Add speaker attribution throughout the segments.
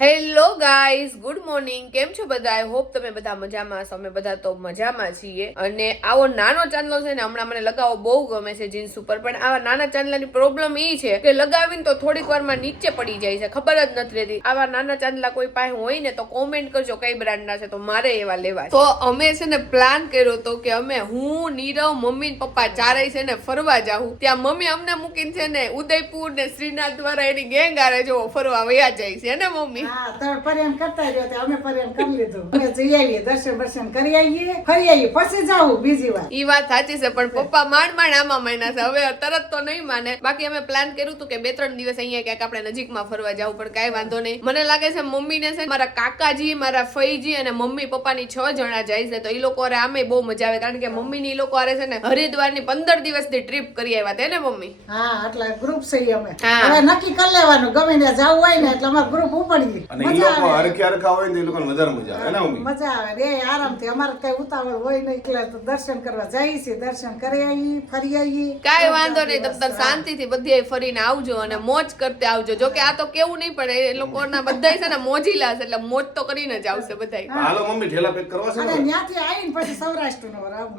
Speaker 1: Hello guys good morning કેમ છો બધા? આઈ હોપ તમે બધા મજામાં છો અમે બધા તો મજામાં છીએ. અને આવો નાનો ચાંદલો છે ને હમણાં મને લગાવો બહુ ગમે છે જીન્સ ઉપર. પણ આવા નાના ચાંદલાની પ્રોબ્લેમ એ છે કે લગાવીને તો થોડીક વારમાં નીચે પડી જાય છે. ખબર જ નથી રહેતી. આવા નાના ચાંદલા કોઈ પાસે હોય ને તો કોમેન્ટ કરજો. કઈ બ્રાન્ડના છે તો મારે એવા લેવા તો અમે છે ને પ્લાન કર્યો હતો કે અમે હું, નીરવ, મમ્મી પપ્પા ચારેય છે ને ફરવા જાઉં ત્યાં મમ્મી અમને મૂકીને છે ને ઉદયપુર ને શ્રીનાથ દ્વારા એની ગેંગ આરે જો ફરવા વયા જાય છે. ને મમ્મી?
Speaker 2: હા તો પરિયમ કરતા રહ્યો તે અમે પરિયમ કરી લીધું. અમે જઈ આવીએ દર્શન બર્શન કરી આવીએ ફરી આવીએ પછી જાવું બીજી વાર.
Speaker 1: ઈ વાત સાચી છે પણ પપ્પા માંડ માંડ આમાં મહિના છે. હવે તરત તો નહીં માને. બાકી અમે પ્લાન કર્યું હતું કે બે ત્રણ દિવસ અહીંયા ક્યાંક આપણે નજીકમાં ફરવા જવું પણ કાંઈ વાંધો નહીં. મને લાગે છે મમ્મીને છે મારા કાકાજી મારા ફઈજી અને મમ્મી પપ્પાની છ જણા જાય છે તો એ લોકો આમે બહુ મજા આવે. કારણ કે મમ્મીની ની લોકો હારે છે ને હરિદ્વારની પંદર દિવસની ટ્રીપ કરી આવ્યા તે ને મમ્મી?
Speaker 2: હા એટલે ગ્રુપ છે અમે. હવે નક્કી કરી લેવાનું. ગમે ને જવું હોય ને એટલે અમારું ગ્રુપ ઉપડીએ
Speaker 3: અને એ લોકો હરખે હરખા હોય ને એ લોકોને વધારે મજા આવે. ને
Speaker 2: મજા આવે. રે આરામથી. અમારે કઈ ઉતાવળ હોય નહીં. એટલે તો દર્શન કરવા જઈએ છીએ. દર્શન કરી આવી ફરી આવી
Speaker 1: કાઈ વાંધો નહીં. તમ તાર શાંતિથી બધી ફરીને આવજો અને મોજ કરતે આવજો. જો કે આ તો કેવું નહીં પડે. એ લોકોના બધા છે ને મોજીલા છે એટલે મોજ તો કરીને જ આવશે બધાય.
Speaker 3: હાલો મમ્મી ઠેલા પેક કરવા છે
Speaker 2: અને ત્યાંથી આવીને પછી સૌરાષ્ટ્ર નો
Speaker 3: રામ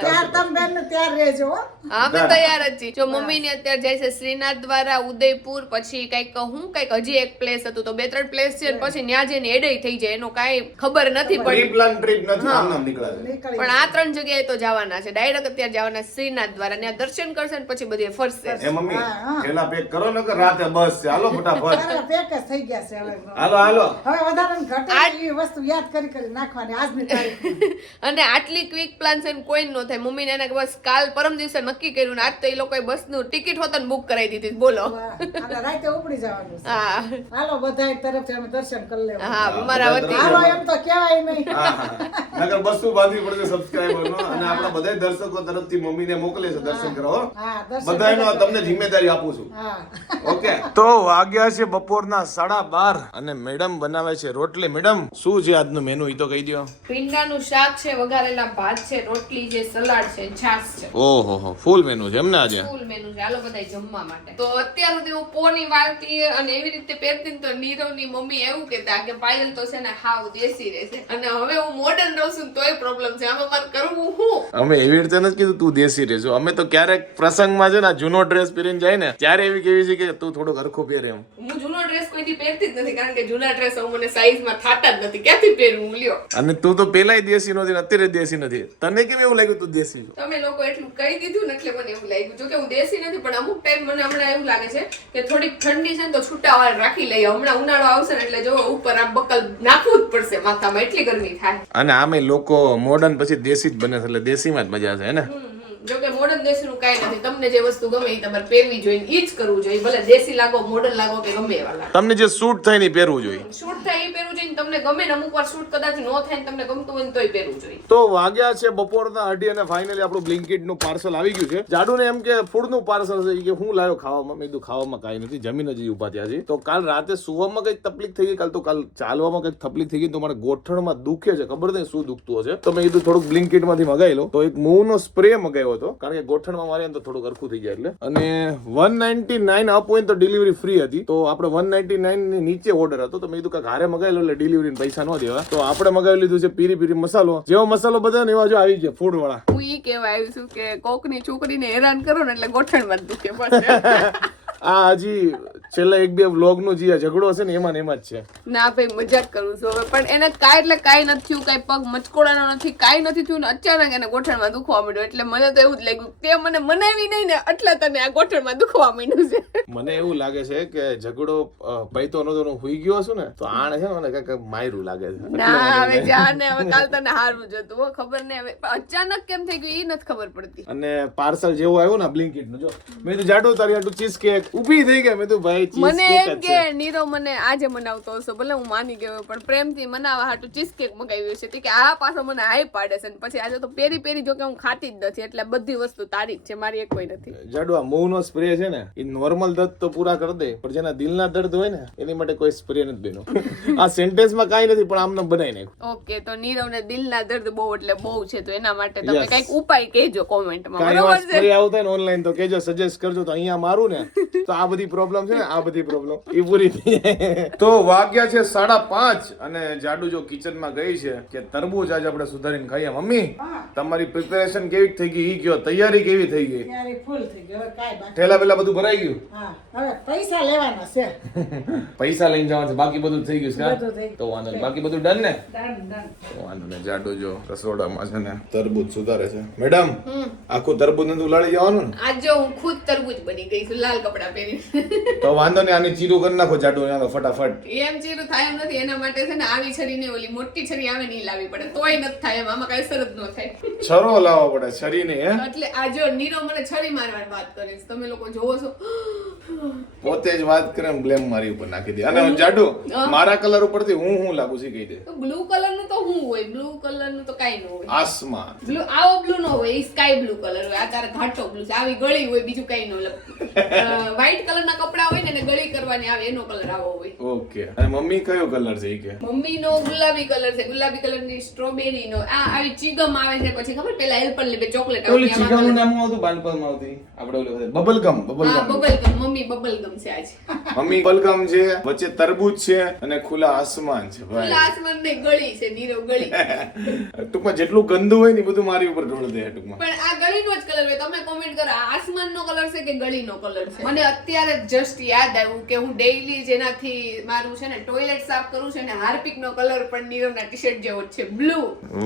Speaker 2: ત્યાર તમે બેન ને ત્યાર રહેજો હા.
Speaker 1: અમે તૈયાર જ છીએ. જો મમ્મી ને અત્યારે જાય છે શ્રીનાથ દ્વારા ઉદયપુર. પછી કંઈક હું કંઈક હજી એક પ્લેસ હતું તો બે ત્રણ પ્લેસ છે પછી ત્યાં જઈને એડે થઈ જાય એનો કાંઈ ખબર નથી પડી.
Speaker 3: પ્લાન ટ્રીપ નથી આમ નામ નીકળે
Speaker 1: પણ આ ત્રણ જગ્યાએ તો જવાના છે. ડાયરેક્ટ અત્યારે જવાના શ્રીનાથ દ્વારા. ત્યાં દર્શન કરશે ને પછી બધી ફરશે
Speaker 3: એ મમ્મી
Speaker 2: હા.
Speaker 3: પેક કરો ને કે રાતે બસ છે. હાલો ફટાફટ.
Speaker 2: પેક જ થઈ ગયા છે હવે
Speaker 3: હાલો હાલો.
Speaker 2: હવે વધારે ઘટાડી ઘટે વસ્તુ યાદ કરી કરી નાખવાની આજની તારીખ.
Speaker 1: અને આટલી ક્વિક પ્લાન છે ને કોઈ ન થાય. મમ્મીને એને બસ કાલ પરમ દિવસે નક્કી કર્યું ને આજ તો એ લોકોએ બસનું ટિકિટ હોતન ને બુક કરાવી દીધી. બોલો.
Speaker 2: રાતે ઉપડી જવાનું
Speaker 1: હા.
Speaker 2: હાલો બધા તરફથી અમે દર્શન કરી લેવું
Speaker 1: હા મારા વતી
Speaker 2: હાલો એમ તો કહેવાય નહીં.
Speaker 3: હા હા. બસ્તુ બાંધવી પડશે સબસ્ક્રાઇબર નો અને આપણા બધા દર્શકો તરફથી મમ્મીને મોકલે છે દર્શન કરવા હો.
Speaker 2: હા દર્શન
Speaker 3: બધાયનો તમને જિમ્મેદારી આપું છું. ઓકે. તો વાગ્યા છે બપોરના સાડા બાર અને મેડમ બનાવે છે રોટલી. મેડમ શું છે આજનું મેનુ એ તો કહી દો
Speaker 1: ભીંડાનું શાક છે વઘારેલા ભાત છે રોટલી છે સલાડ છે છાશ છે.
Speaker 3: ઓહો હો. ફૂલ મેનુ છે એમને આજે?
Speaker 1: ફૂલ મેનુ છે. આલો બધા જમવા માટે. તો અત્યાર સુધી હું પોની વાળતી અને એવી રીતે પહેરતી તો નીરવની મમ્મી એવું કહેતા કે પાયલ તો છે ને હાવ દેશી રહેશે અને હવે હું મોડર્ન રહું છું તોય પ્રોબ્લેમ છે. આમાં મારે કરવું હું?
Speaker 3: અમે એવી રીતે નથી કીધું તું દેશી રહેજો. અમે તો ક્યારેક પ્રસંગમાં છે ને જૂનો ડ્રેસ પહેરીને જાય ને ત્યારે એવી કેવી છે કે તું થોડો ઘરખો પહેરે એમ.
Speaker 1: હું જૂનો ડ્રેસ કોઈથી પહેરતી જ નથી કારણ કે જૂના ડ્રેસ મને સાઈઝમાં થાતા જ નથી. ક્યાંથી પહેરું? હું લ્યો.
Speaker 3: અને તું તો પેલાય દેશી નહોતી ને અત્યારે દેશી નથી. તને કેમ એવું લાગ્યું તું દેશી છો?
Speaker 1: તમે લોકો એટલું કહી દીધું ને એટલે મને એવું લાગ્યું. જો કે હું દેશી નથી પણ અમુક ટાઈમ મને હમણાં એવું લાગે છે કે થોડીક ઠંડી છે ને તો છૂટા વાળ રાખી લઈએ. હમણાં ઉનાળો આવશે ને એટલે જો ઉપર આ બકલ નાખવું જ પડશે માથામાં. એટલી ગરમી થાય.
Speaker 3: અને આમે લોકો મોડર્ન પછી દેશી જ બને છે એટલે દેશીમાં જ મજા છે ને.
Speaker 1: જો કે મોડર્ન દેશીનું કાંઈ નથી. તમને જે વસ્તુ ગમે એ તમારે પહેરવી જોઈએ એ જ કરવું જોઈએ. ભલે દેશી લાગો મોડર્ન લાગો કે ગમે એવા લાગો.
Speaker 3: તમને જે સૂટ થાય ને પહેરવું જોઈએ.
Speaker 1: સૂટ થાય એ પહેરવું જોઈએ તમને ગમે ને અમુક વાર સૂટ કદાચ નો થાય ને તમને ગમતું હોય ને તોય પહેરવું જોઈએ.
Speaker 3: તો વાગ્યા છે બપોરના અઢી અને ફાઇનલી આપણું બ્લિંકિટનું પાર્સલ આવી ગયું છે. જાડુ ને એમ કે ફૂડનું પાર્સલ છે કે હું લાવ્યો ખાવામાં? મેં કીધું ખાવામાં કાંઈ નથી જમીન જ ઊભા ઊભા થયા છે. તો કાલ રાતે સુવામાં કંઈક તકલીફ થઈ ગઈ? કાલ તો કાલ ચાલવામાં કંઈક તકલીફ થઈ ગઈ તો મારે ગોઠણમાં દુખે છે. ખબર નહીં શું દુખતું હશે. તો મેં કીધું થોડુંક બ્લિંકિટમાંથી મગાવી લો. તો એક મૂવ નો સ્પ્રે મગાવ્યો હતો. કારણ કે ગોઠણમાં મારે તો થોડું હરખું થઈ જાય એટલે. અને વન નાઇન્ટી નાઇન હોય ને તો ડિલિવરી ફ્રી હતી. તો આપણે વન નાઇન્ટી નાઇનની નીચે ઓર્ડર હતો. તો મેં કીધું કે હારે મગાવેલો એટલે ડિલિવરી પૈસા ન દેવા. તો આપણે મગાવી લીધું છે પીરી પીરી મસાલો જેવો મસાલો બધા એવા જો આવી ગયા ફૂડ વાળા.
Speaker 1: હું ઈ કહેવા આવી છું કે કોકની છોકરીને હેરાન કરો ને એટલે ગોઠણ જ દુખે
Speaker 3: આ હજી છેલ્લા એક બે વ્લોગનું જે ઝઘડો છે ને એમાં એમાં જ છે.
Speaker 1: ના ભાઈ મજાક કરું છું હવે. પણ એને કાંઈ એટલે કાંઈ નથી થયું કાંઈ પગ મચકોડાનો નથી કાંઈ નથી થયું ને અચાનક એને ગોઠણમાં દુખવા માંડ્યું. એટલે મને તો એવું જ લાગ્યું તે મને મનાવી નહીં ને એટલે તને આ ગોઠણમાં દુખવા માંડ્યું છે.
Speaker 3: મને એવું લાગે છે કે ઝઘડો પૈતો નતો હું હુઈ ગયો છું ને તો આણે છે ને મને કાંઈક માયરું લાગે છે.
Speaker 1: ના હવે જાને હવે કાલ તને હારવું જતું ખબર ને હવે. અચાનક કેમ થઈ ગયું એ નથી ખબર પડતી.
Speaker 3: અને પાર્સલ જેવું આવ્યું ને બ્લિંકિટનું જો. મેં તો જાડો તારી આટલું ચીઝ કેક ઊભી થઈ ગઈ. મેં તો ભાઈ
Speaker 1: મને એમ કે
Speaker 3: નીરો
Speaker 1: નીરવ મને આજે મનાવતો હશે ભલે હું માની ગયો પણ પ્રેમથી મનાવા હાટુ ચીઝ કેક મગાવ્યું છે. કે આ પાછો મને હાઈ પાડે છે પછી આજે તો પેરી પેરી જો કે હું ખાતી જ નથી એટલે બધી વસ્તુ તારી જ છે મારી એક કોઈ નથી.
Speaker 3: જાડુ મૂવ નો સ્પ્રે છે ને એ નોર્મલ દર્દ તો પૂરા કરી દે પણ જેના દિલના દર્દ હોય ને એની માટે કોઈ સ્પ્રે નથી બેનો આ સેન્ટેન્સમાં કાંઈ નથી પણ આમને બનાવી નાખ્યું.
Speaker 1: ઓકે તો નીરવને દિલના દર્દ બહુ એટલે બહુ છે તો એના માટે તમે કંઈક ઉપાય કહેજો કોમેન્ટમાં બરોબર છે?
Speaker 3: આવતા ને ઓનલાઈન તો કેજો સજેસ્ટ કરજો તો અહીંયા મારું ને તો આ બધી પ્રોબ્લેમ છે ને આ બધી પ્રોબ્લેમ એ પૂરી થઈ તો વાગ્યા છે સાડા પાંચ અને જાડુ જો કિચનમાં ગઈ છે કે તરબૂચ આજે આપણે સુધારીને ખાઈએ. મમ્મી તમારી પ્રિપેરેશન કેવી થઈ ગઈ? ઈ કયો તૈયારી કેવી થઈ ગઈ?
Speaker 2: ત્યારે ફૂલ થઈ ગયો હવે કાંઈ બાકી
Speaker 3: ઠેલા પેલા બધું ભરાઈ ગયું?
Speaker 2: હવે પૈસા લેવાના છે.
Speaker 3: પૈસા લઈને જવાનું છે. બાકી બધું થઈ ગયું છે? તો વાંધો નહીં. બાકી બધું ડન ને? તો વાંધો નહીં. જાડુ જો રસોડામાં છે ને તરબૂચ સુધારે છે. મેડમ આખું તરબૂચ નથી ઉલાળી જવાનું ને?
Speaker 1: આજ હું ખુદ તરબૂચ બની ગઈ છું લાલ કપડા પહેરી
Speaker 3: તો વાંધો નહીં આને ચીરું કરી નાખો જાડું અહીંયા ફટાફટ.
Speaker 1: એમ ચીરું થાય એમ નથી એના માટે છે ને આવી છરી ને ઓલી મોટી છરી આવે નહીં લાવી પડે. તોય નથી થાય એમ આમાં કઈ સરત ન થાય.
Speaker 3: છરો લાવવો પડે છરી ને
Speaker 1: એટલે આ જો નીરો મને છરી મારવાની વાત કરે છે. તમે લોકો જોવો છો.
Speaker 3: પોતે જ વાત કરે બ્લેમ મારી ઉપર નાખી દે. અને જાડુ મારા કલર ઉપરથી હું હું લાગુ છું કહી દે.
Speaker 1: બ્લુ કલરનું તો હું હોય બ્લુ કલરનું તો કાઈ ન હોય.
Speaker 3: આસમાન.
Speaker 1: બ્લુ આવો બ્લુ નો હોય સ્કાય બ્લુ કલર હોય. આ તારે ઘાટો બ્લુ છે. આવી ગળી હોય બીજું કઈ ન હોય. વ્હાઈટ કલર ના કપડા હોય ને એને ગળી કરવાની આવે એનો કલર આવો હોય.
Speaker 3: ઓકે. અને મમ્મી કયો કલર છે ઈ કે?
Speaker 1: મમ્મી નો ગુલાબી કલર છે. ગુલાબી કલરની સ્ટ્રોબેરી નો આ આવી ચીગમ આવે છે પછી ખબર? પેલા હેલ્પરની બે ચોકલેટ
Speaker 3: ઓલી ચીકાનું નામ આવતું બાળપણમાં આવતી? આપણે ઓલું bubble gum bubble gum
Speaker 1: bubble gum mummy bubble gum છે આજે.
Speaker 3: મમ્મી બબલ ગમ છે વચ્ચે તરબૂચ છે અને ખુલ્લા આસમાન છે ભાઈ.
Speaker 1: ખુલ્લા આસમાન ને ગળી છે નીરવ ગળી.
Speaker 3: ટૂંકમાં જેટલું ગંદુ હોય ને બધું મારી ઉપર ઢોળ દે ટૂંકમાં.
Speaker 1: પણ આ ગળીનો જ કલર હોય. તમે કોમેન્ટ કરો આસમાન નો કલર છે કે ગળીનો કલર છે? મને અત્યારે જસ્ટ યાદ આવ્યું કે હું ડેઈલી જેનાથી મારું છે ને ટોયલેટ સાફ કરું છું ને હાર્પિકનો કલર પણ નીરવના ટી-શર્ટ જેવો જ છે બ્લુ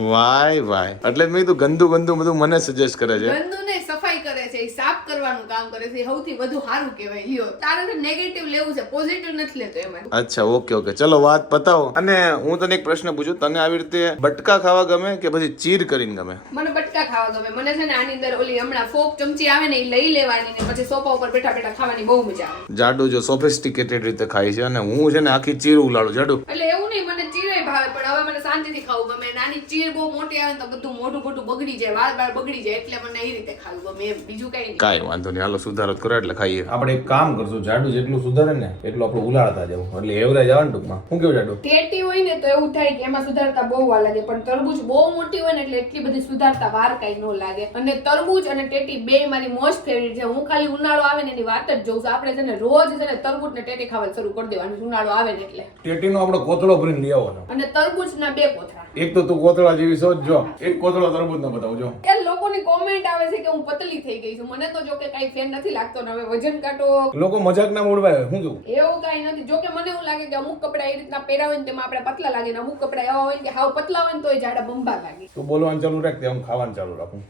Speaker 3: વાય વાય. એટલે મેં કીધું ગંદુ ગંદુ બધું મને સજેસ્ટ કરે છે.
Speaker 1: ગંદુ ને સફાઈ કરે છે સાફ કરવાનું કામ કરે છે સૌથી વધુ સારું કહેવાય. લ્યો તારે નેગેટિવ લેવું છે. પોઝિટિવ નથી લેતો એમાં.
Speaker 3: અચ્છા ઓકે ઓકે. ચલો વાત પતાવો. અને હું તને એક પ્રશ્ન પૂછું. તને આવી રીતે બટકા ખાવા ગમે કે પછી ચીર કરીને ગમે?
Speaker 1: મને બટકા ખાવા ગમે. મને છે ને આની અંદર ઓલી હમણાં ફોક ચમચી આવે ને એ લઈ લેવાની ને પછી સોફા ઉપર બેઠા બેઠા ખાવાની બહુ મજા આવે.
Speaker 3: જાડુ જો સોફિસ્ટિકેટેડ રીતે ખાય છે અને હું છે ને આખી ચીર ઉલાડું જાડુ.
Speaker 1: એટલે એવું નહીં મને ચીરે ભાવે પણ હવે મને શાંતિથી ખાવું ગમે. નાની ચીર બહુ મોટી આવે ને તો બધું મોટું મોટું બગડી જાય વાળ બાળ બગડી જાય એટલે મને એ રીતે ખાવું ગમે એમ. બીજું કઈ નહીં.
Speaker 3: કાંઈ વાંધો નહીં. હાલો સુધારો કરો એટલે ખાઈએ. આપણે એક કામ કરશું. જાડુ જેટલું સુધારે ને એટલું આપણે ઉલાળતા જવું એટલે એવરેજ આવે ને ટૂંકમાં. શું કેવું જાડું?
Speaker 1: ટેટી હોય ને તો એવું થાય કે એમાં સુધારતા બહુ વાર લાગે પણ તરબૂચ બહુ મોટી હોય ને એટલે એટલી બધી સુધારતા વાર કઈ ન લાગે. અને તરબૂચ અને ટેટી બે મારી મોસ્ટ ફેવરિટ છે. હું ખાલી ઉનાળો આવે ને એની વાત જ જોઉં છું. આપણે છે ને રોજ છે ને તરબૂચ ને ટેટી ખાવાનું શરૂ કરી દેવાનું ઉનાળો આવે ને એટલે.
Speaker 3: ટેટીનો આપણે કોથળો ભરીને લઈ આવવાનો.
Speaker 1: અને તરબૂચના બે કોથળા.
Speaker 3: એક તો તું કોતળા જેવી છો જો. એક કોથળો તરબૂચ નો બતાવજો
Speaker 1: એ લોકોની કોમેન્ટ આવે છે કે હું પતલી થઈ ગઈ છું. મને તો જો કે કઈ ફેર નથી લાગતો ને હવે વજન કાટો.
Speaker 3: લોકો મજાક ના મૂડવાય હું કેવું
Speaker 1: એવું કઈ નથી. જો કે મને એવું લાગે કે અમુક કપડા એ રીતના પહેરાવે ને તેમાં આપણે પતલા લાગે ને અમુક કપડા એવા હોય કે હાવ પતલા હોય ને તોય જાડા બંબા લાગે.
Speaker 3: તો બોલવાનું ચાલુ રાખ તે હું ખાવાનું ચાલુ રાખું.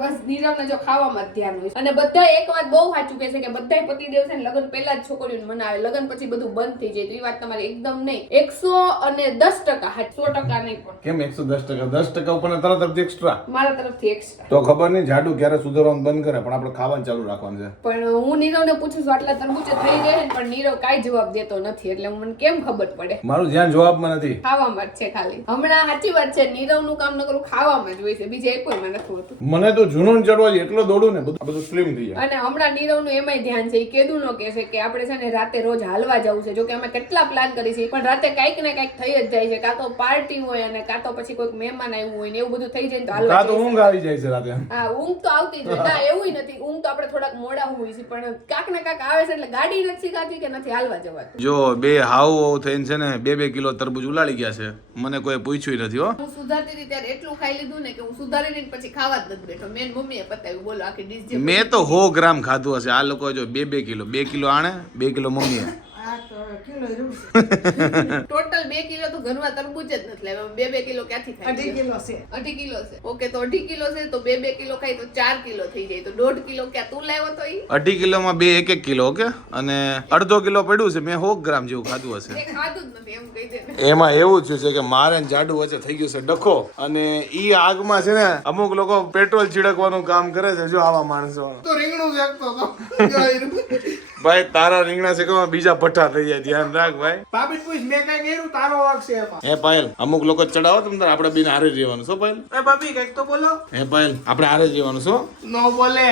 Speaker 1: બસ નીરવને જો ખાવામાં ધ્યાન હોય. અને બધા એક વાત બહુ સાચું કહે છે કે બધા પતિદેવ છે ને લગ્ન પહેલા જ છોકરીઓને મનાવે. લગ્ન પછી બધું બંધ થઈ જાય. તો એ વાત તમારી એકદમ નહીં. એકસો અને દસ ટકા સો ટકા નહીં પણ.
Speaker 3: કેમ એકસો દસ ટકા. દસ ટકા ઉપર તારા તરફથી એક્સ્ટ્રા
Speaker 1: મારા તરફથી એક્સ્ટ્રા
Speaker 3: તો ખબર નહીં જાડુ ક્યારે સુધારવાનું બંધ કરે પણ આપણે ખાવાનું ચાલુ રાખવાનું છે.
Speaker 1: પણ હું નીરવને પૂછું છું આટલા તરબૂચ થઈ ગયા છે ને પણ નીરવ કાંઈ જવાબ દેતો નથી એટલે મને કેમ ખબર પડે?
Speaker 3: મારું ધ્યાન જવાબમાં નથી.
Speaker 1: ખાવામાં જ છે ખાલી. હમણાં સાચી વાત છે નીરવનું કામ ન કરું ખાવામાં જ હોય છે. બીજે એક કોઈમાં નથી હોતું.
Speaker 3: મને તો જૂનો ને ચડવા એટલો દોડું ને બધું બધું સ્લિમ થઈ જાય.
Speaker 1: અને હમણાં નીરવનું એમાંય ધ્યાન છે એ કેદુનો કે છે કે આપણે છે ને રાતે રોજ હાલવા જવું છે. જો કે અમે કેટલા પ્લાન કરી છે પણ રાતે કાંઈક ને કાંઈક થઈ જ જાય છે. કાં તો પાર્ટી હોય અને કાં તો પછી કોઈક મહેમાન આવ્યું હોય ને એવું બધું થઈ જાય તો હાલવા
Speaker 3: કાં તો ઊંઘ આવી જાય છે રાતે.
Speaker 1: હા ઊંઘ તો આવતી જ હોય. ના એવું નથી. ઊંઘ તો આપણે થોડાક મોડા હોય છે પણ કાક ને કાક આવે છે એટલે ગાડી નથી કાતી કે નથી હાલવા જવાતું
Speaker 3: જો બે હાવ હાવ થઈને છે ને બે બે કિલો તરબૂજ ઉલાડી ગયા છે. મને કોઈ પૂછ્યું નથી હો.
Speaker 1: હું સુધારતી હતી ત્યારે એટલું ખાઈ લીધું ને કે હું સુધારી ને પછી ખાવા જ નથી બેઠો. મેન મમ્મીએ પતાવ્યું બોલો આખી ડીશ
Speaker 3: મેં તો હો ગ્રામ ખાધું હશે. આ લોકો જો બે બે કિલો બે કિલો આણે બે કિલો મમ્મીએ.
Speaker 1: ટોટલ બે કિલો તો ઘરમાં તરબૂચ જ નથી લેવા બે બે કિલો ક્યાંથી થાય?
Speaker 2: અઢી કિલો છે.
Speaker 1: અઢી કિલો છે. ઓકે તો અઢી કિલો છે તો બે બે કિલો ખાય તો ચાર કિલો થઈ જાય. તો દોઢ કિલો ક્યાં તું લાવ્યો તો ઈ?
Speaker 3: અઢી કિલોમાં બે એક એક કિલો ઓકે? અને અડધો કિલો પડ્યું છે મેં સો ગ્રામ જેવું ખાધું હશે.
Speaker 1: ખાધું જ નથી એમ કહી દે
Speaker 3: એમાં એવું થયું છે કે મારે ને જાડુ વચ્ચે થઈ ગયું છે ડખો. અને ઈ આગમાં છે ને અમુક લોકો પેટ્રોલ છીડકવાનું કામ કરે છે જો આવા માણસો.
Speaker 4: તો રીંગણું શેકતો હતો.
Speaker 3: ભાઈ તારા રીંગણા શેકવામાં બીજા ભઠ્ઠા થઈ જાય ધ્યાન રાખ ભાઈ.
Speaker 4: ભાભી પૂછ મેં કઈ કર્યું? તારો વાક છે એમાં.
Speaker 3: હે પાયલ અમુક લોકો ચડાવો તમને આપણે બિન હારે રહેવાનું શું પાયલ?
Speaker 4: એ ભાભી કંઈક તો બોલો.
Speaker 3: હે પાયલ આપણે હારે જ રહેવાનું શું?
Speaker 4: નો બોલે.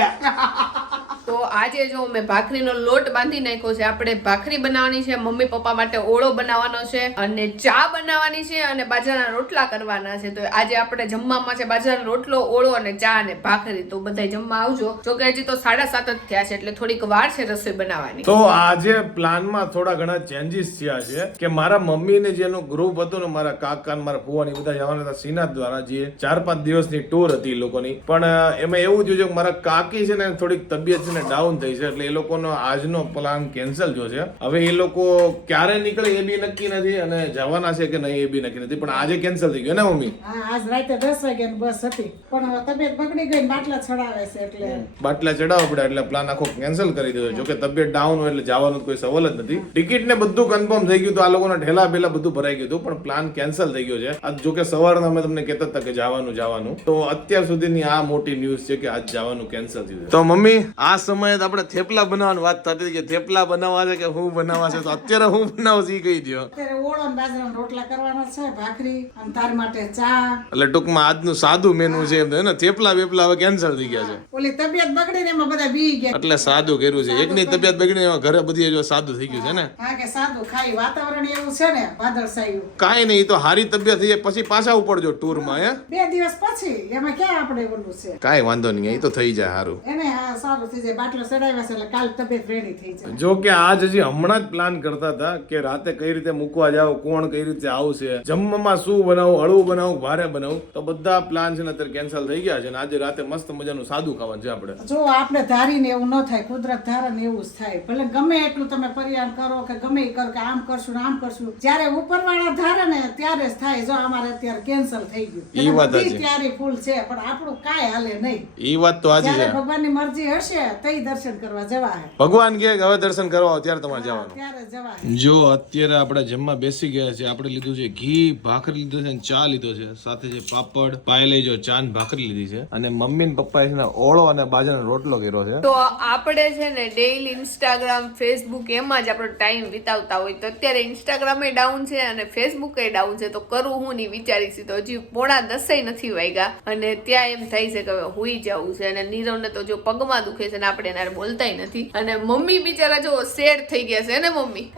Speaker 1: આજે જો મેં ભાખરીનો લોટ બાંધી નાખ્યો છે, આપણે ભાખરી બનાવવાની છે, મમ્મી પપ્પા માટે ઓળો બનાવવાનો છે અને ચા બનાવવાની છે અને બાજરાના રોટલા કરવાના છે. તો આજે આપણે જમવામાં છે બાજરાનો રોટલો, ઓળો અને ચા અને ભાખરી. તો બધા જમવા આવજો. જો કે હજી તો સાડા સાત જ થયા છે, એટલે થોડીક વાર છે રસોઈ બનાવવાની.
Speaker 3: તો આજે પ્લાનમાં થોડા ઘણા ચેન્જીસ થયા છે કે મારા મમ્મીને જેનું ગ્રુપ હતું ને મારા કાકા ને મારા ફુવાની બધા જવાના હતા શ્રીનાથ દ્વારા જે ચાર પાંચ દિવસની ટૂર હતી લોકોની. પણ એમાં એવું જોયું કે મારા કાકી છે ને થોડીક તબિયત છે ને ડાઉન થઈ છે એટલે એ લોકોનો આજનો પ્લાન કેન્સલ થયો છે. હવે એ લોકો ક્યારે નીકળે એ બી નક્કી નથી અને જવાના છે કે નહીં એ બી નક્કી નથી. પણ આજે કેન્સલ થઈ ગયો ને મમ્મી?
Speaker 2: આજ રાતે દસ વાગ્યાની બસ હતી. પણ તબિયત બગડી ગઈ બાટલા ચડાવે છે એટલે.
Speaker 3: બાટલા ચડાવવા પડે એટલે પ્લાન આખો કેન્સલ કરી દીધો. જો કે તબિયત ડાઉન હોય એટલે જવાનું કોઈ સવાલ જ નથી. ટિકિટ ને બધું કન્ફર્મ થઈ ગયું તો આ લોકોના ઠેલા બેલા બધું ભરાઈ ગયું હતું પણ પ્લાન કેન્સલ થઈ ગયો છે. આજ જોકે સવારના અમે તમને કહેતા હતા કે જવાનું જવાનું. તો અત્યાર સુધીની આ મોટી ન્યૂઝ છે કે આજ જવાનું કેન્સલ થયું તો મમ્મી આ સમયે તો આપણે થેપલા બનાવવાની વાત થતી હતી કે થેપલા બનાવવા છે કે હું બનાવવા છે? તો અત્યારે હું બનાવું છું કહી દો
Speaker 2: અત્યારે ઓળો ને બાજરાના રોટલા કરવાના છે ભાખરી અને તાર માટે ચા.
Speaker 3: એટલે ટૂંકમાં આજનું સાદું મેનુ છે એમ ને? થેપલા બેપલા હવે કેન્સલ થઈ ગયા છે.
Speaker 2: ઓલી તબિયત બગડી ને એમાં બધા બી ગયા.
Speaker 3: એટલે સાદું કર્યું છે. એકની તબિયત બગડી એમાં ઘરે બધી જો સાદું થઈ ગયું છે ને?
Speaker 2: હા કે સાદું ખાઈ વાતાવરણ એવું છે ને વાદળછાયું
Speaker 3: કાંઈ નહીં તો હારી તબિયત થઈ જાય પછી પાછા ઉપડજો ટૂરમાં હે?
Speaker 2: બે દિવસ પછી એમાં ક્યાં આપણે ઓલું છે?
Speaker 3: કાંઈ વાંધો નહીં એ તો થઈ જાય સારું
Speaker 2: એને સારું થઈ જાય બાટલો ચડાવ્યા છે એટલે કાલ તબિયત રેડી થઈ જાય.
Speaker 3: જો કે આજ હજી હમણાં જ પ્લાન કરતા હતા કે રાતે કઈ રીતે મૂકવા જાવ કોણ કઈ રીતે આવશે જમવામાં શું બનાવું હળવું બનાવું ભારે બનાવું તો બધા પ્લાન છે ને અત્યારે કેન્સલ થઈ ગયા છે ને આજે રાતે મસ્ત મજાનું સાદું ખાવાનું છે આપણે.
Speaker 2: જો આપણે ધારીને એવું ન થાય કુદરત ધારે ને એવું જ થાય. ભલે ગમે એટલું તમે પરિયાણ કરો કે ગમે એ કરો કે આમ કરશું ને આમ કરશું જ્યારે ઉપરવાળા ધારે ને ત્યારે જ થાય. જો અમારે અત્યારે કેન્સલ થઈ ગયું.
Speaker 3: એ વાત
Speaker 2: તૈયારી ફૂલ છે પણ આપણું કાંઈ હાલે નહીં.
Speaker 3: એ વાત તો આજે
Speaker 2: ભગવાનની મરજી હશે તઈ દર્શન કરવા જવા
Speaker 3: ભગવાન કે હવે દર્શન કરવા ત્યારે તમારે જવાનું. જો અત્યારે આપણે જમવા બેસી ગયા છે આપણે લીધું છે ઘી ભાખરી લીધું છે અને ચા લીધો છે. સાથે છે પાપડ પાય લઈ જો ચા ભાખરી લીધી છે. અને મમ્મી ને પપ્પાએ છે ને ઓળો અને બાજરાનો રોટલો કર્યો છે.
Speaker 1: તો આપણે છે ને ડેઈલી ઇન્સ્ટાગ્રામ ફેસબુક એમાં જ આપણો ટાઈમ વિતાવતા હોય. તો અત્યારે ઇન્સ્ટાગ્રામ ડાઉન છે અને ફેસબુક એ ડાઉન છે. તો કરું હું નહીં વિચારીશ. તો હજી પોણા દસાઈ નથી વાગ્યા અને ત્યાં એમ થાય છે કે હવે હુઈ જવું છે. અને નીરવને તો જો પગમાં દુખે છે ને આપણે યાર બોલતાય નથી. અને મમ્મી બિચારા જો સેડ થઈ ગયા છે ને મમ્મી?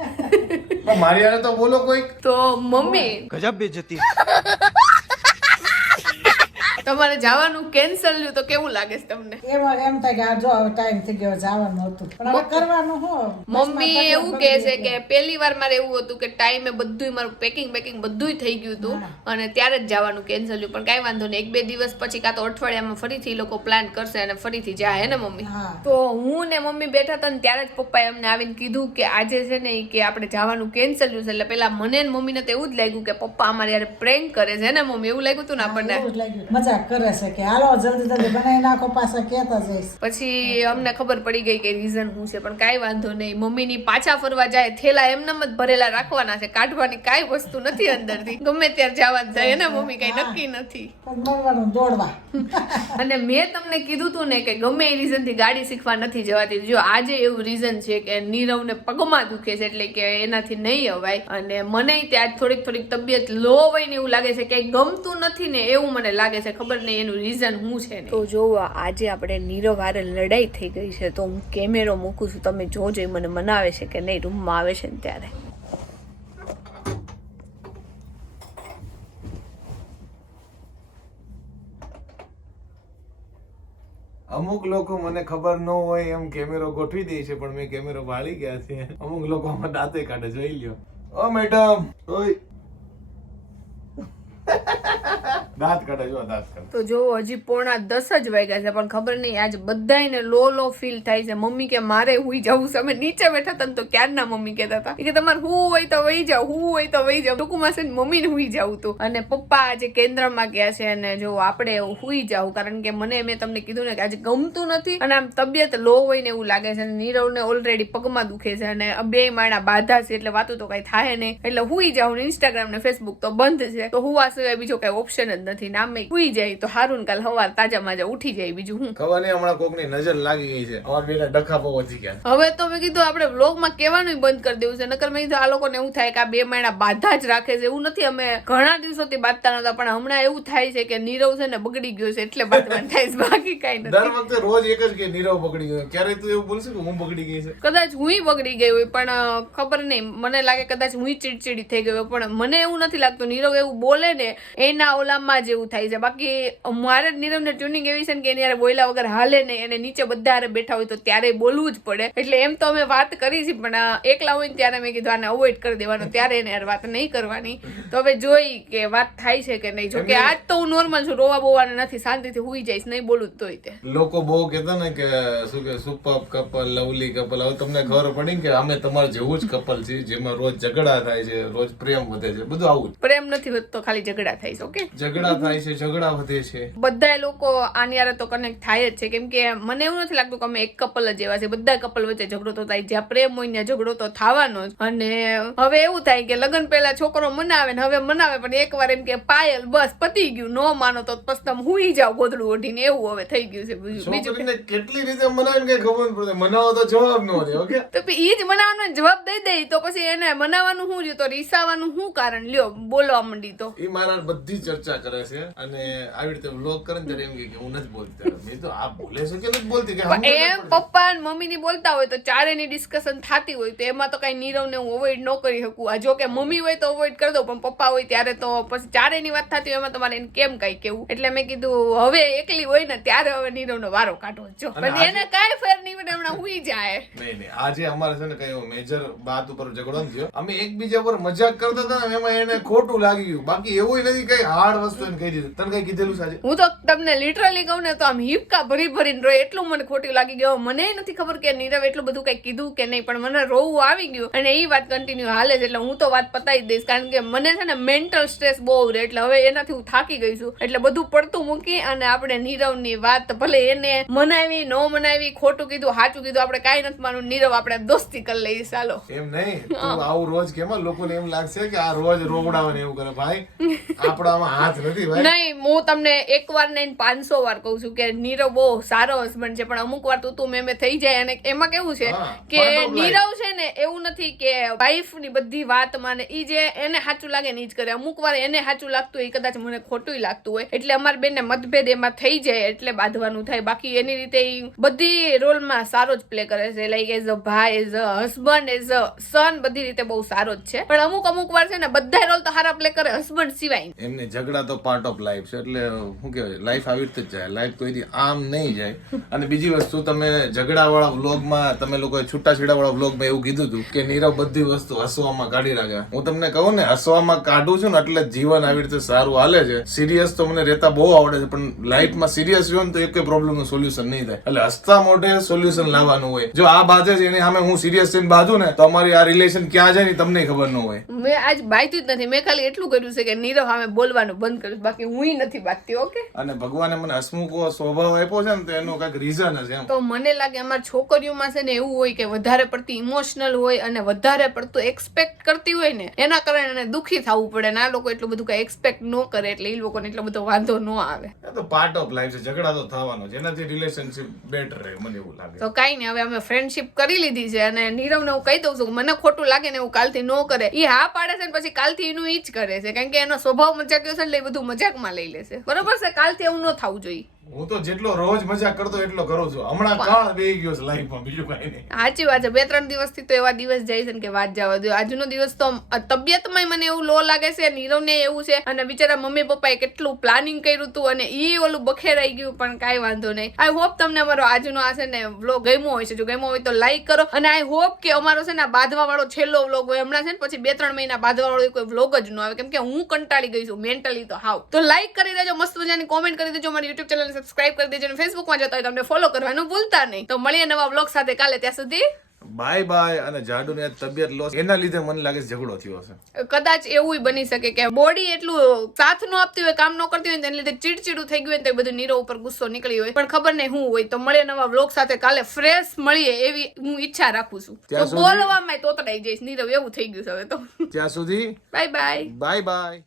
Speaker 3: મારી યાર તો બોલો કોઈક.
Speaker 1: તો મમ્મી
Speaker 5: ગજબ બેજતી.
Speaker 1: તમારે જવાનું કેન્સલ થયું તો કેવું લાગે છે તમને?
Speaker 2: એમાં એમ થાય કે આ જો હવે ટાઈમ થઈ ગયો જવાનું હતું. પણ હવે કરવાનું હો.
Speaker 1: મમ્મી એવું કહે છે કે પહેલી વાર મારે એવું હતું કે ટાઈમે બધુંય મારું પેકિંગ પેકિંગ બધુંય થઈ ગયું હતું અને ત્યારે જ જવાનું કેન્સલ થયું. પણ કાંઈ વાંધો નહીં. એક બે દિવસ પછી કાં તો અઠવાડિયામાં ફરીથી લોકો પ્લાન કરશે અને ફરીથી જાય હે ને મમ્મી? તો હું ને મમ્મી બેઠા હતા ને ત્યારે જ પપ્પાએ અમને આવીને કીધું કે આજે છે ને કે આપણે જવાનું કેન્સલ થયું છે. એટલે પેલા મને ને મમ્મીને તો એવું જ લાગ્યું કે પપ્પા અમારે યાર પ્રેન્ક કરે છે ને મમ્મી? એવું લાગ્યું હતું ને આપણને?
Speaker 2: એવું જ લાગ્યું. મજાક કરે છે કે હાલો જલ્દી જલ્દી બનાવી નાખો પાછા કહેતા જઈશ
Speaker 1: પછી અમને ખબર પડી ગઈ કે રીઝન શું છે પણ કાંઈ વાંધો નહીં. મમ્મીની પાછા ફરવા જાય થેલા એમનેમ જ ભરેલા રાખવાના છે. કાઢવાની કાંઈ વસ્તુ નથી અંદરથી. ગમે ત્યારે જવા જાય ને મમ્મી કઈ નક્કી નથી.
Speaker 2: દોડવા.
Speaker 1: અને મેં તમને કીધું તું ને કે ગમે એ reason થી ગાડી શીખવા નથી જવાતી. જો આજે એવું રીઝન છે કે નીરવને પગમાં દુખે છે એટલે કે એનાથી નહીં અવાય. અને મને ત્યાં થોડીક થોડીક તબિયત લો હોય ને એવું લાગે છે કે ગમતું નથી ને એવું મને લાગે છે. ખબર નહીં એનું રીઝન શું છે તો જોવો આજે આપણે નીરવ હારે લડાઈ થઈ ગઈ છે તો હું કેમેરો મૂકું છું તમે જોજો એ મને મનાવે છે કે નહીં રૂમમાં આવે છે ને ત્યારે.
Speaker 3: અમુક લોકો મને ખબર ન હોય એમ કેમેરો ગોઠવી દે છે પણ મેં કેમેરો વાળી ગયા છે. અમુક લોકો મને દાંતે કાઢે જોઈ લ્યો. ઓ મેડમ ઓય. દાંત કાઢે જો દાંત કાઢે.
Speaker 1: તો જો હજી પોણા દસ જ વાગ્યા છે, પણ ખબર નહીં, આજ બધાયને લો લો ફીલ થાય છે. મમ્મી કે, મારે હુઈ જવું છે. અમે નીચે બેઠા હતા ને તો ક્યારના મમ્મી કહેતા હતા? કે, તમારે હું હોય તો વહી જાવ હું હોય તો વહી જાવ ટૂંકમાં છે ને હુઈ જવું હતું અને પપ્પા આજે કેન્દ્રમાં ગયા છે અને જો આપણે હુઈ જાવ કારણ કે મને મેં તમને કીધું ને કે આજે ગમતું નથી અને આમ તબિયત લો હોય ને એવું લાગે છે. અને નીરવને ઓલરેડી પગમાં દુખે છે અને બે માણા બાધા છે, એટલે વાતો તો કઈ થાય નહીં. એટલે હુઈ જાવ ને ઇન્સ્ટાગ્રામ ને ફેસબુક તો બંધ છે. તો હુવા સિવાય બીજો કઈ ઓપ્શન જ નથી ને આમે ઉઈ જાય તો હારું કાલ હવાર તાજા માજા ઉઠી જાય બીજું હું.
Speaker 3: ખબર નહીં હમણાં કોકની નજર લાગી ગઈ છે. અમાર બેટા ડખા વધી ગયા.
Speaker 1: હવે તો મેં કીધું આપણે વ્લોગમાં કહેવાનું બંધ કરી દેવું છે નકર મેં કીધું આ લોકોને એવું થાય કે આ બે મહિના બાધા જ રાખે છે એવું નથી. અમે ઘણા દિવસોથી બાંધતા નતા પણ હમણાં એવું થાય છે કે નીરવ છે ને બગડી ગયો છે એટલે બાંધવાનું થાય છે બાકી કઈ
Speaker 3: દર
Speaker 1: નથી
Speaker 3: વખતે રોજ એક જ કે નીરવ બગડી ગયો. ક્યારે તું એવું બોલશે કે હું બગડી ગઈ છે?
Speaker 1: કદાચ હુંય બગડી ગઈ હોય પણ ખબર નહીં. મને લાગે કદાચ હુંય ચીડચીડી થઈ ગઈ હોય પણ મને એવું નથી લાગતું નીરવ એવું બોલે ને એના ઓલામાં જ એવું થાય છે. બાકી મારે જ નીરવને ટ્યુનિંગ એવી છે ને કે એની હારે બોયલા વગર હાલે નહીં અને નીચે બધા હારે બેઠા હોય તો ત્યારે બોલવું જ પડે. એટલે એમ તો અમે વાત કરી છે પણ એકલા હોય ને ત્યારે મેં કીધું આને અવોઇડ કરી દેવાનો ત્યારે એને યાર વાત નહીં કરવાની. તો હવે જોઈ કે વાત થાય છે કે નહીં. જો કે આજ તો હું નોર્મલ છું રોવા બોવાને નથી શાંતિથી હુઈ જઈશ નહીં બોલું તો તોય તે.
Speaker 3: લોકો બહુ કહેતા ને કે શું કે સુપર કપલ લવલી કપલ હવે તમને ખબર પડી કે અમે તમારા જેવું જ કપલ છે જેમાં રોજ ઝઘડા થાય છે રોજ પ્રેમ વધે છે બધું આવું
Speaker 1: પ્રેમ નથી વધતો ખાલી ઝઘડા થાય છે ઓકે?
Speaker 3: ઝઘડા થાય છે ઝઘડા વધે છે.
Speaker 1: બધા લોકો આની હારે તો કનેક્ટ થાય જ છે. કેમ કે મને એવું નથી લાગતું કે અમે એક કપલ જ એવા છે. બધા કપલ વચ્ચે ઝઘડો તો થાય. જ્યાં પ્રેમ હોય ત્યાં ઝઘડો તો થવાનો જ. અને હવે એવું થાય કે લગ્ન પહેલા છોકરો મનાવે ને હવે મનાવે પણ એકવાર એમ કે પાયલ બસ પતી ગયું. નો માનો તો પસ્તમ તમે હુઈ જાવ ગોદડું ઓઢીને. એવું હવે થઈ ગયું છે બીજું બીજું
Speaker 3: કેટલી રીતે મનાવીને કઈ ખબર પડે. મનાવો તો જવાબ ન દે ઓકે?
Speaker 1: તો એ જ મનાવવાનો જવાબ દઈ દઈ તો પછી એને મનાવવાનું શું રહ્યું? તો રીસાવાનું શું કારણ? લ્યો બોલવા માંડી તો.
Speaker 3: એ મારા બધી ચર્ચા કરે છે અને આવી રીતે વ્લોગ કરે ને ત્યારે એમ કે હું નથી બોલતી મેં તો આ બોલે છે કે નથી બોલતી? કે
Speaker 1: એમ પપ્પા અને મમ્મી ની બોલતા હોય તો ચારેની ડિસ્કશન થતી હોય તો એમાં તો કઈ નીરવ ને હું અવોઈડ ન કરી શકું. આ જો કે મમ્મી હોય તો અવોઈડ કરી દઉં પણ પપ્પા હોય ત્યારે તો પછી ચારે ની વાત થતી હોય એમાં તમારે એને કેમ કઈ કેવું એટલે મેં કીધું હવે એકલી હોય ને ત્યારે હવે નીરવ નો વારો કાઢો જો પણ એને કઈ ફેર નહીં પડે હમણાં હુઈ જાય.
Speaker 3: નહીં નહીં. આજે અમારે છે ને કઈ મેજર વાત ઉપર ઝઘડો થયો. અમે એકબીજા પર મજાક કરતા હતા ને એમાં એને ખોટું લાગી ગયું. બાકી એવું નથી કઈ હાર્ડ વસ્તુ એને કહી દીધું. તને કઈ કીધેલું છે
Speaker 1: હું તો તમને લિટરલી કહું ને તો આમ હિપકા ભરી ભરીને રોય એટલું મને ખોટું લાગી ગયો. મને નથી ખબર કે નીરવ એટલું બધું કઈ કીધું કે નહીં પણ મને રોવું આવી ગયું. અને એ વાત કન્ટિન્યુ હાલે છે એટલે હું તો વાત પતાવી દઈશ કારણ કે મને છે ને મેન્ટલ સ્ટ્રેસ બહુ રહે એટલે હવે એનાથી હું થાકી ગઈ છું. એટલે બધું પડતું મૂકી અને આપણે નીરવની વાત ભલે એને મનાવી ન મનાવી ખોટું કીધું સાચું કીધું આપણે કાંઈ નથી માનું નીરવ આપણે દોસ્તી કરી લઈએ ચાલો.
Speaker 3: એમ નહીં. તું આવું રોજ કેમ લોકોને એમ લાગશે કે આ રોજ રોવડાવે એવું કરે. ભાઈ આપણામાં હાથ નથી ભાઈ?
Speaker 1: નહીં હું તમને એક વાર નહીં પાંચસો વાર કહું છું કે નીરવ બહુ સારો હસબન્ડ છે પણ અમુક વાર તું તું મેં થઈ જાય. અને એમાં કેવું છે કે. નીરવ છે ને એવું નથી કે વાઈફની બધી વાત માને. ઈ જે એને સાચું લાગે ને ઈ જ કરે. અમુક વાર એને સાચું લાગતું હોય કદાચ મને ખોટું લાગતું હોય. એટલે અમારે બેનને મતભેદ એમાં થઈ જાય એટલે બાંધવાનું થાય. બાકી એની રીતે બધી રોલમાં સારો જ પ્લે કરે છે. લાઈક એઝ અ ભાઈ as a husband as a son બધી રીતે બહુ સારો જ છે. પણ અમુક અમુક વાર છે ને બધા રોલ તો સારા પ્લે કરે હસબન્ડ સિવાય
Speaker 3: એમને ઝઘડા તો પાર્ટ ઓફ લાઈફ છે. એટલે શું કહેવાય લાઈફ આવી રીતે જ જાય. લાઈફ કોઈ આમ નહીં જાય. અને બીજી વસ્તુ, તમે ઝઘડાવાળા વ્લોગમાં તમે લોકોએ છૂટા વાળા વ્લોગમાં એવું કીધું હતું કે નીરવ બધી વસ્તુ હસવામાં કાઢી રાખે હું તમને કહું ને, હસવામાં કાઢું છું ને, એટલે જીવન આવી રીતે સારું હાલે છે. સિરિયસ તો મને રહેતા બહુ આવડે છે, પણ લાઈફમાં સિરિયસ રહ્યો ને તો એક પ્રોબ્લેમનું સોલ્યુશન નહીં થાય. એટલે હસતા મોઢે સોલ્યુશન લાવવાનું હોય. જો આ બાજે છે એની સામે હું સિરિયસ થઈને બાજુ ને, તો અમારી આ રિલેશન ક્યાં જાય ને તમને ખબર ન હોય.
Speaker 1: મેં આજ બાંધ્યું જ નથી. મેં ખાલી એટલું કર્યું છે કે નીરવ સામે બોલવાનું બંધ કર્યું છે. બાકી હું નથી બાંધતી ઓકે?
Speaker 3: અને ભગવાને મને હસમુખો સ્વભાવ આપ્યો છે ને તો એનો કંઈક રીઝન હશે
Speaker 1: તો મને લાગે અમારા છોકરીઓમાં છે ને એવું હોય કે વધારે પડતી ઇમોશનલ હોય અને વધારે પડતું એક્સપેક્ટ કરતી હોય ને એના કારણે એને દુખી થવું પડે ને આ લોકો એટલું બધું કઈ એક્સપેક્ટ ન કરે એટલે એ લોકોને એટલો બધો વાંધો ન આવે.
Speaker 3: એ તો પાર્ટ ઓફ લાઈફ છે ઝઘડા તો થવાનો છે. એનાથી રિલેશનશિપ બેટર રહે મને એવું લાગે.
Speaker 1: તો કાંઈ નહીં હવે અમે ફ્રેન્ડશિપ કરી લીધી છે અને નીરવને હું કહી દઉં છું મને ખોટું લાગે ને એવું કાલથી ન કરે. એ હા પાડે છે ને પછી કાલથી એનું ઈ જ કરે છે. કારણ કે એનો સ્વભાવ મચાક્યો છે એટલે એ બધું મજાકમાં લઈ લેશે. બરોબર છે? કાલથી એવું ન થવું જોઈએ.
Speaker 3: હું તો જેટલો રોજ મજા કરતો એટલો કરું છું. હમણાં કાળ બે ગયો છે લાઈફમાં બીજું કઈ નહીં.
Speaker 1: સાચી વાત છે. બે ત્રણ દિવસથી તો એવા દિવસ જાય છે ને કે વાત જવા દો. આજનો દિવસ તો અ, તબિયતમાંય મને એવું લો લાગે છે નીરવને એવું છે. અને બિચારા મમ્મી પપ્પાએ કેટલું પ્લાનિંગ કર્યું હતું અને ઈ ઓલું બખેરાઈ ગયું પણ કાંઈ વાંધો નહીં. આઈ હોપ તમને અમારો આજનો આ છે ને વ્લોગ ગમ્યો હોય છે. જો ગમ્યો હોય તો લાઈક કરો. અને આઈ હોપ કે અમારો છે ને બાંધવા વાળો છેલ્લો વ્લોગ હોય. હમણાં છે ને પછી બે ત્રણ મહિના બાંધવા વાળો કોઈ વ્લોગ જ ન આવે. કેમ કે હું કંટાળી ગઈ છું. મેન્ટલી તો હાવ. તો લાઈક કરી દેજો. મસ્ત મજાની કોમેન્ટ કરી દેજો મારી યુટ્યુબ ચેનલને સબસ્ક્રાઇબ કરી દેજો અને ફેસબુકમાં જતા હોય તમને ફોલો કરવાનું ભૂલતા નહીં. તો મળીએ નવા બ્લોગ સાથે કાલે ત્યાં સુધી
Speaker 3: બાય બાય અને જાડુ ને તબિયત લોસ એના લીધે મને લાગે છે ઝઘડો થયો હશે.
Speaker 1: કદાચ એવું બની શકે કે બોડી એટલું સાથ ન આપતી હોય કામ ન કરતી હોય તેને લીધે ચીડચીડું થઈ ગયું હોય તો બધું નીરો ઉપર ગુસ્સો નીકળી હોય. પણ ખબર નહીં હું હોય તો મળે નવા વ્લોગ સાથે કાલે ફ્રેશ મળીએ એવી હું ઈચ્છા રાખું છું.
Speaker 3: બોલવામાં
Speaker 1: તો બોલવામાં તોતડાઈ જઈશ. નીરવ એવું થઈ ગયું છે હવે તો.
Speaker 3: ત્યાં સુધી
Speaker 1: બાય બાય
Speaker 3: બાય બાય